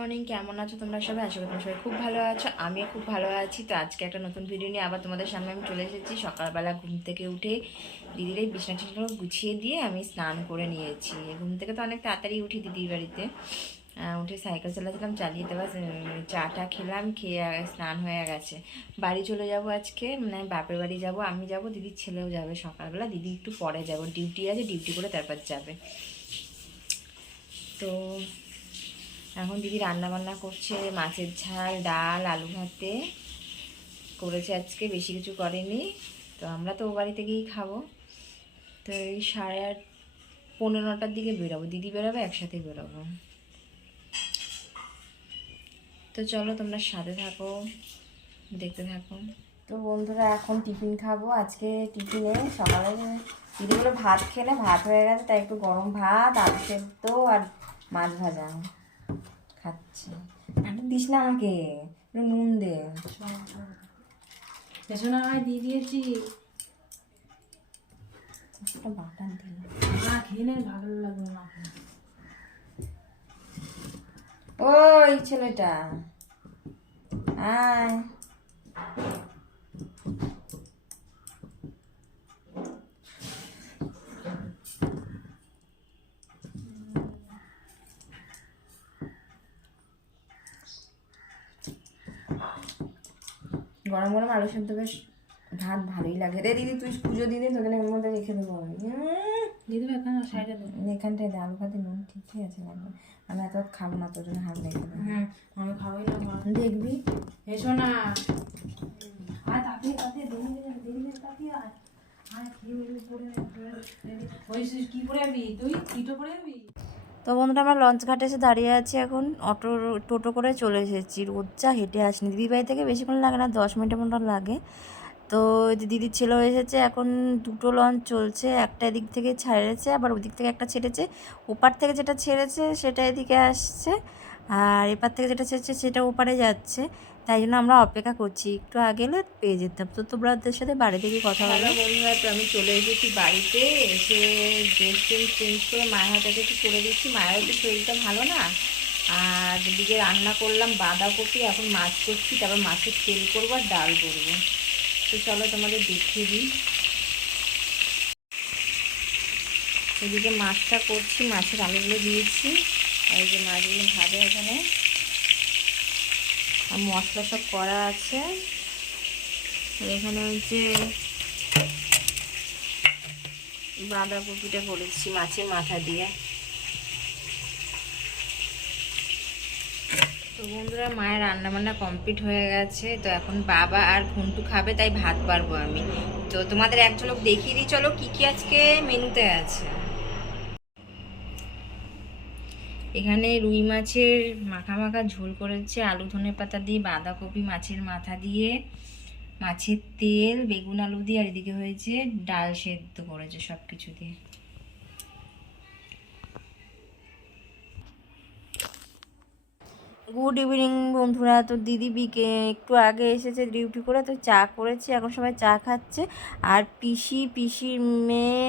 Morning কেমন আছো তোমরা সবাই? আশা করি তোমরা সবাই খুব ভালো আছো, আমিও খুব ভালো আছি। তো আজকে একটা নতুন ভিডিও নিয়ে আবার তোমাদের সামনে আমি চলে এসেছি। সকালবেলা ঘুম থেকে উঠে দিদির এই বিছনা গুছিয়ে দিয়ে আমি স্নান করে নিয়েছি। ঘুম থেকে তো অনেক তাড়াতাড়ি উঠি দিদির বাড়িতে। উঠে সাইকেল চালাচ্ছিলাম, চালিয়ে দেওয়া চাটা খেলাম, খেয়ে স্নান হয়ে গেছে। বাড়ি চলে যাব আজকে মানে বাপের বাড়ি যাব, আমি যাব, দিদির ছেলেও যাবে সকালবেলা। দিদি একটু পরে যাব, ডিউটি আছে, ডিউটি করে তারপর যাবে। তো এখন দিদি রান্না বান্না করছে, মাছের ঝাল, ডাল, আলু ভাতে। করেছে আজকে, বেশি কিছু করেনি। তো আমরা তো ও বাড়ি থেকেই খাব। তো এই সাড়ে আট, পনেরো নটার দিকে বেরোবো। দিদি বেরোবে, একসাথে বেরোবো। তো চলো, তোমরা সাথে থাকো, দেখতে থাকো। তো বন্ধুরা, এখন টিফিন খাব। আজকে টিফিনে সকালে দিদিগুলো ভাত খেলে, ভাত হয়ে গেছে, তাই একটু গরম ভাত, আলু সেদ্ধ আর মাছ ভাজা। দিস না আমাকে। একটু নুন দে। পেছনে দিয়ে দিয়েছি। একটা বাটার দে। না খেয়ে নেন ভালো লাগল না। ওই ছেলেটা। আয়। গরম গরম আলু সেদ্ধ বেশ ভাত ভালোই লাগে রে দিদি তুই পুজো দিদি তোকে এর মধ্যে রেখে দেবো আমি। দিয়ে দেবো এখানে সাইডে এখানটায় ডাল ভাতে নুন ঠিকই আছে লাগবে আমি এত খাব না তোর জন্য হাত রেখে দেবো হ্যাঁ আমি খাবোই না দেখবি এসো না আয় তাকিয়ে তাকিয়ে দেখে দেখে তাকিয়ে কি পরে ওই কি পরে যাবি তুই কিটো পরে যাবি তো বন্ধুরা, আমরা লঞ্চ ঘাটে এসে দাঁড়িয়ে আছি এখন। অটো, টোটো করে চলে এসেছি। রোদ যা হেঁটে আসিনি। দিদি বাড়ি থেকে বেশিক্ষণ লাগে না, দশ মিনিটের মতো লাগে। তো ছেলে দিদির ছেলেও এসেছে। এখন দুটো লঞ্চ চলছে। একটা এদিক থেকে ছেড়েছে, আবার ওদিক থেকে একটা ছেড়েছে। ওপার থেকে যেটা ছেড়েছে, সেটা এদিকে আসছে। আর এপার থেকে যেটা ছেড়েছে সেটা ওপারে যাচ্ছে। তাই জন্য আমরা অপেক্ষা করছি। একটু আগে এলে পেয়ে যেতাম। তো তোমরা ওদের সাথে বাড়ি থেকে কথা বলো। বন্ধুরা তো আমি চলে এসেছি বাড়িতে। এসে ড্রেস চেঞ্জ চেঞ্জ করে মায়ের হাতে একটু করে দিচ্ছি। মায়ের একটু শরীরটা ভালো না। আর এদিকে রান্না করলাম বাঁধাকপি এখন মাছ করছি। তারপর মাছের তেল করব আর ডাল করব। তো চলো তোমাদের দেখিয়ে দিই। এদিকে মাছটা করছি। মাছের আলুগুলো দিয়েছি। এই যে মাছগুলো ভাজা এখানে। আর মশলা সব করা আছে। এখানে হচ্ছে বাঁধাকপিটা করেছি মাছের মাথা দিয়ে। তো বন্ধুরা, মায়ের রান্না বান্না কমপ্লিট হয়ে গেছে। তো এখন বাবা আর ঘন্টু খাবে, তাই ভাত পারব আমি। তো তোমাদের এক ঝলক দেখিয়ে দিই, চলো কি কি আজকে মেনুতে আছে? এখানে রুই মাছের মাখা মাখা ঝোল করেছে, আলু ধনে পাতা দিয়ে, বাঁধাকপি মাছের মাথা দিয়ে, মাছের তেল, বেগুন আলু দিয়ে, আর এদিকে হয়েছে ডাল সেদ্ধ করেছে সব কিছু দিয়ে। গুড ইভিনিং বন্ধুরা। তো দিদি বিকে একটু আগে এসেছে ডিউটি করে, তো চা করেছে, এখন সবাই চা খাচ্ছে। আর পিসি, পিসির মেয়ে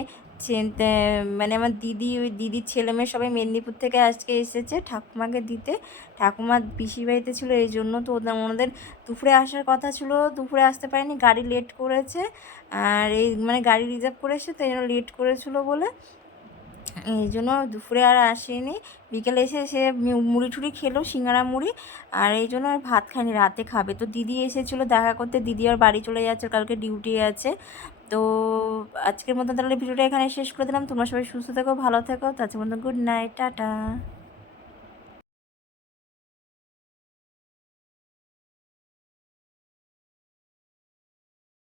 মানে আমার দিদি, ওই দিদির ছেলে মেয়ে সবাই মেদিনীপুর থেকে আজকে এসেছে ঠাকুমাকে দিতে। ঠাকুমা পিসির বাড়িতে ছিল, এই জন্য তো ওদের, ওনাদের দুপুরে আসার কথা ছিল, দুপুরে আসতে পারেনি, গাড়ি লেট করেছে। আর এই মানে গাড়ি রিজার্ভ করেছে, তো এই জন্য লেট করেছিল বলে এই জন্য দুপুরে আর আসেনি। বিকেলে এসে সে মুড়ি টুড়ি খেলো সিঙ্গারা মুড়ি। আর এই জন্য আর ভাত খায়নি, রাতে খাবে। তো দিদি এসেছিল দেখা করতে, দিদি আর বাড়ি চলে যাচ্ছে কালকে ডিউটি আছে। তো আজকের মতো তাহলে ভিডিওটা এখানে শেষ করে দিলাম। তোমরা সবাই সুস্থ থেকো, ভালো থেকো। তার মতো গুড নাইট, টাটা।